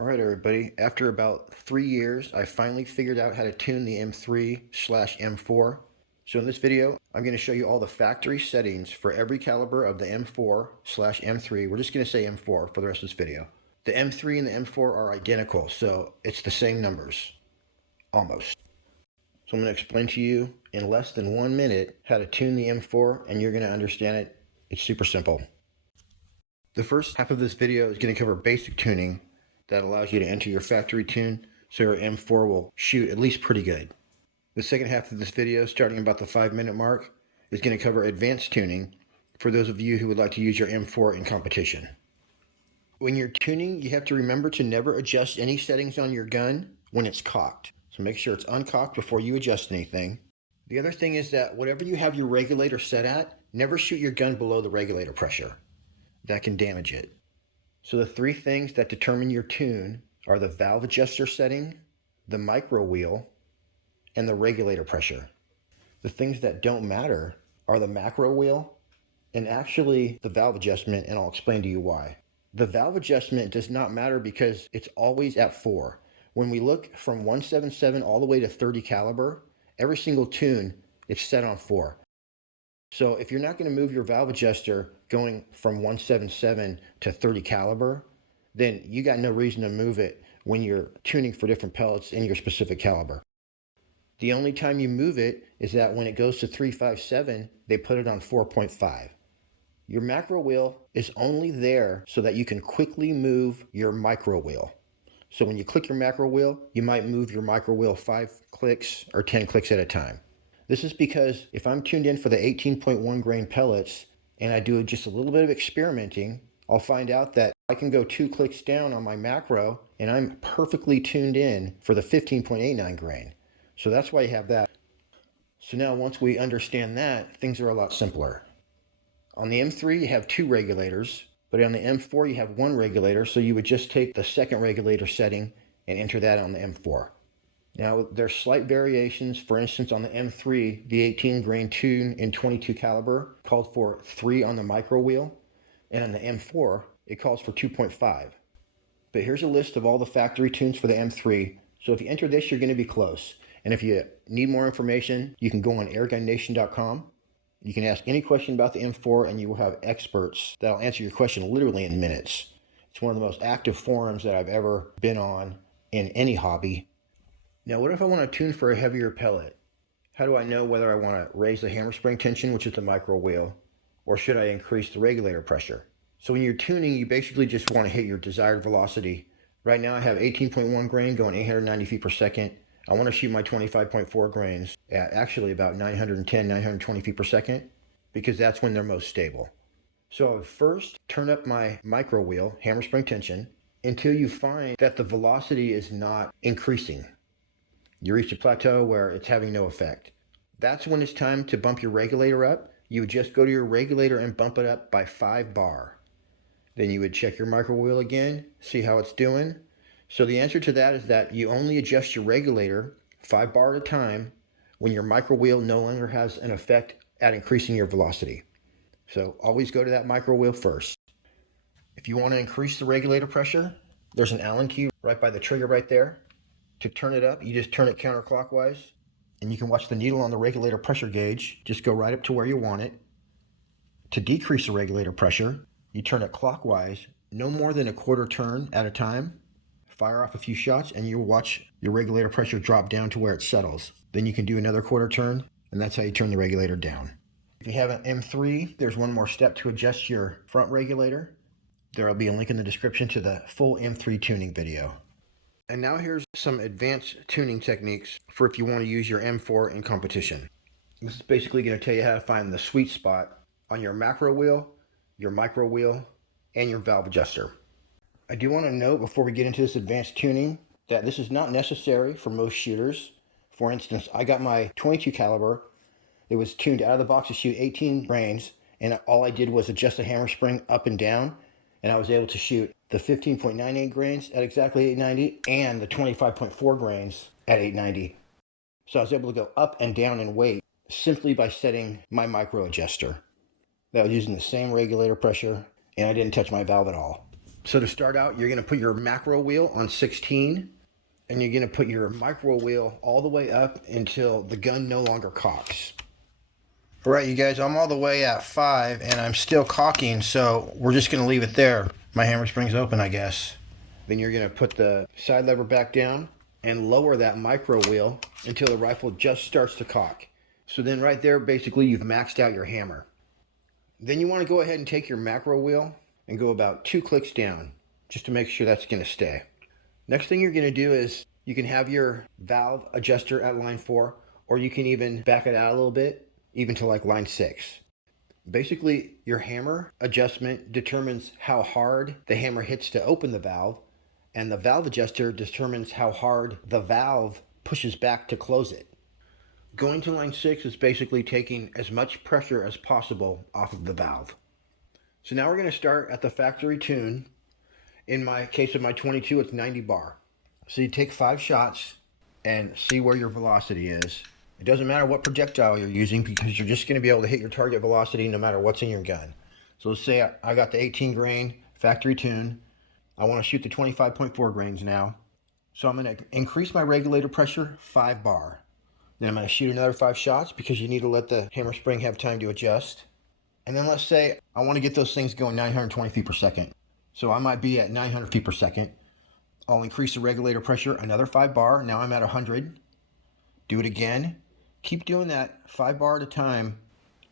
All right, everybody. After about 3 years, I finally figured out how to tune the M3/M4. So in this video, I'm going to show you all the factory settings for every caliber of the M4/M3. We're just going to say M4 for the rest of this video. The M3 and the M4 are identical, so it's the same numbers, almost. So I'm going to explain to you in less than 1 minute how to tune the M4, and you're going to understand it. It's super simple. The first half of this video is going to cover basic tuning that allows you to enter your factory tune so your M4 will shoot at least pretty good. The second half of this video, starting about the 5-minute mark, is going to cover advanced tuning for those of you who would like to use your M4 in competition. When you're tuning, you have to remember to never adjust any settings on your gun when it's cocked. So make sure it's uncocked before you adjust anything. The other thing is that whatever you have your regulator set at, never shoot your gun below the regulator pressure. That can damage it. So the 3 things that determine your tune are the valve adjuster setting, the micro wheel, and the regulator pressure. The things that don't matter are the macro wheel and actually the valve adjustment, and I'll explain to you why. The valve adjustment does not matter because it's always at 4. When we look from 177 all the way to 30 caliber, every single tune is set on 4. So if you're not going to move your valve adjuster going from 177 to 30 caliber, then you got no reason to move it when you're tuning for different pellets in your specific caliber. The only time you move it is that when it goes to 357, they put it on 4.5. Your macro wheel is only there so that you can quickly move your micro wheel. So when you click your macro wheel, you might move your micro wheel 5 clicks or 10 clicks at a time. This is because if I'm tuned in for the 18.1 grain pellets and I do just a little bit of experimenting, I'll find out that I can go 2 clicks down on my macro and I'm perfectly tuned in for the 15.89 grain. So that's why you have that. So now once we understand that, things are a lot simpler. On the M3, you have 2 regulators, but on the M4, you have 1 regulator. So you would just take the second regulator setting and enter that on the M4. Now, there's slight variations. For instance, on the M3, the 18 grain tune in 22 caliber called for 3 on the micro wheel, and on the M4, it calls for 2.5. But here's a list of all the factory tunes for the M3. So if you enter this, you're going to be close. And if you need more information, you can go on airgunnation.com. You can ask any question about the M4, and you will have experts that will answer your question literally in minutes. It's one of the most active forums that I've ever been on in any hobby. Now, what if I want to tune for a heavier pellet? How do I know whether I want to raise the hammer spring tension, which is the micro wheel, or should I increase the regulator pressure? So when you're tuning, you basically just want to hit your desired velocity. Right now I have 18.1 grain going 890 feet per second. I want to shoot my 25.4 grains at actually about 910, 920 feet per second, because that's when they're most stable. So I would first turn up my micro wheel, hammer spring tension, until you find that the velocity is not increasing. You reach a plateau where it's having no effect. That's when it's time to bump your regulator up. You would just go to your regulator and bump it up by 5 bar. Then you would check your micro wheel again, see how it's doing. So the answer to that is that you only adjust your regulator 5 bar at a time when your micro wheel no longer has an effect at increasing your velocity. So always go to that micro wheel first. If you want to increase the regulator pressure, there's an Allen key right by the trigger right there. To turn it up, you just turn it counterclockwise, and you can watch the needle on the regulator pressure gauge just go right up to where you want it. To decrease the regulator pressure, you turn it clockwise, no more than a quarter turn at a time. Fire off a few shots, and you'll watch your regulator pressure drop down to where it settles. Then you can do another quarter turn, and that's how you turn the regulator down. If you have an M3, there's one more step to adjust your front regulator. There will be a link in the description to the full M3 tuning video. And now here's some advanced tuning techniques for if you want to use your M4 in competition. This is basically going to tell you how to find the sweet spot on your macro wheel, your micro wheel, and your valve adjuster. I do want to note before we get into this advanced tuning that this is not necessary for most shooters. For instance, I got my 22 caliber. It was tuned out of the box to shoot 18 grains, and all I did was adjust the hammer spring up and down, and I was able to shoot the 15.98 grains at exactly 890 and the 25.4 grains at 890. So I was able to go up and down in weight simply by setting my micro adjuster. That was using the same regulator pressure, and I didn't touch my valve at all. So to start out, you're going to put your macro wheel on 16, and you're going to put your micro wheel all the way up until the gun no longer cocks. All right, you guys, I'm all the way at 5, and I'm still cocking, so we're just going to leave it there. My hammer spring's open, I guess. Then you're going to put the side lever back down and lower that micro wheel until the rifle just starts to cock. So then right there, basically, you've maxed out your hammer. Then you want to go ahead and take your macro wheel and go about 2 clicks down, just to make sure that's going to stay. Next thing you're going to do is you can have your valve adjuster at line 4, or you can even back it out a little bit, even to like line 6. Basically, your hammer adjustment determines how hard the hammer hits to open the valve, and the valve adjuster determines how hard the valve pushes back to close it. Going to line 6 is basically taking as much pressure as possible off of the valve. So now we're going to start at the factory tune. In my case of my 22, it's 90 bar. So you take 5 shots and see where your velocity is. It doesn't matter what projectile you're using because you're just going to be able to hit your target velocity no matter what's in your gun. So let's say I got the 18 grain factory tune. I want to shoot the 25.4 grains now. So I'm going to increase my regulator pressure 5 bar. Then I'm going to shoot another 5 shots because you need to let the hammer spring have time to adjust. And then let's say I want to get those things going 920 feet per second. So I might be at 900 feet per second. I'll increase the regulator pressure another 5 bar. Now I'm at 100. Do it again. Keep doing that 5 bar at a time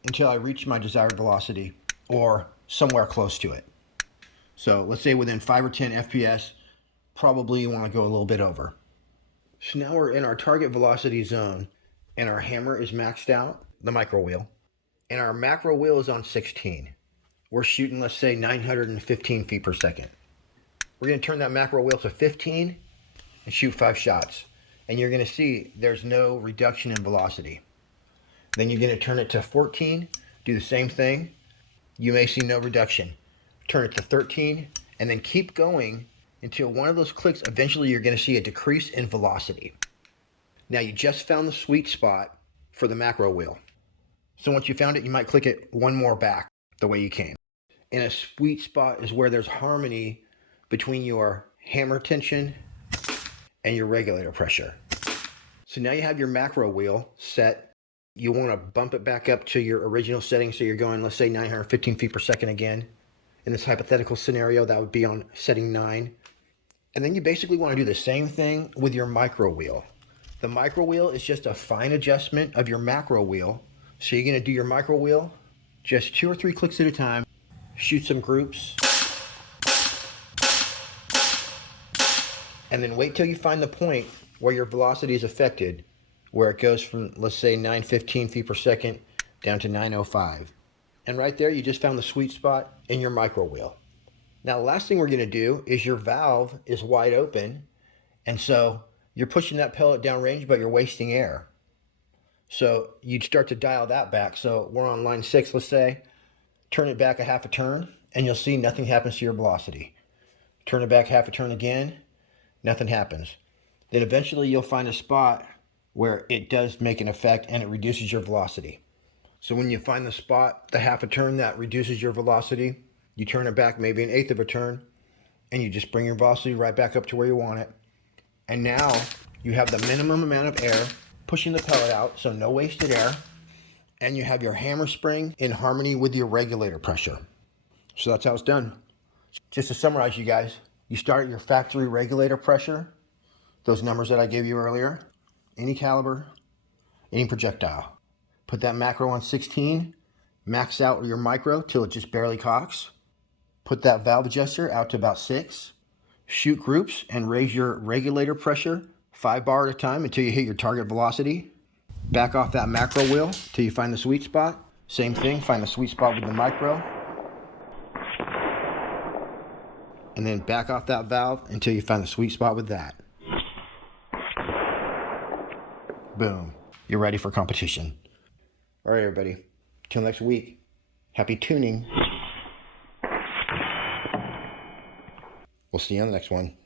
until I reach my desired velocity or somewhere close to it. So let's say within 5 or 10 FPS, probably you want to go a little bit over. So now we're in our target velocity zone and our hammer is maxed out, the micro wheel, and our macro wheel is on 16. We're shooting, let's say 915 feet per second. We're going to turn that macro wheel to 15 and shoot 5 shots. And you're going to see there's no reduction in velocity. Then you're going to turn it to 14, do the same thing. You may see no reduction. Turn it to 13, and then keep going until one of those clicks, eventually you're going to see a decrease in velocity. Now you just found the sweet spot for the macro wheel. So once you found it, you might click it one more back the way you came. And a sweet spot is where there's harmony between your hammer tension and your regulator pressure. So now you have your macro wheel set. You want to bump it back up to your original setting. So you're going, let's say 915 feet per second again. In this hypothetical scenario, that would be on setting 9. And then you basically want to do the same thing with your micro wheel. The micro wheel is just a fine adjustment of your macro wheel. So you're going to do your micro wheel just 2 or 3 clicks at a time. Shoot some groups. And then wait till you find the point where your velocity is affected, where it goes from, let's say, 915 feet per second down to 905. And right there, you just found the sweet spot in your micro wheel. Now, the last thing we're going to do is your valve is wide open, and so you're pushing that pellet downrange, but you're wasting air. So you'd start to dial that back. So we're on line 6, let's say. Turn it back a half a turn, and you'll see nothing happens to your velocity. Turn it back half a turn again. Nothing happens. Then eventually you'll find a spot where it does make an effect and it reduces your velocity. So when you find the spot, the half a turn that reduces your velocity, you turn it back maybe an eighth of a turn and you just bring your velocity right back up to where you want it. And now you have the minimum amount of air pushing the pellet out, so no wasted air. And you have your hammer spring in harmony with your regulator pressure. So that's how it's done. Just to summarize, you guys, you start at your factory regulator pressure, those numbers that I gave you earlier, any caliber, any projectile. Put that macro on 16, max out your micro till it just barely cocks. Put that valve adjuster out to about 6. Shoot groups and raise your regulator pressure 5 bar at a time until you hit your target velocity. Back off that macro wheel till you find the sweet spot. Same thing, find the sweet spot with the micro. And then back off that valve until you find the sweet spot with that. Boom. You're ready for competition. All right, everybody. Till next week. Happy tuning. We'll see you on the next one.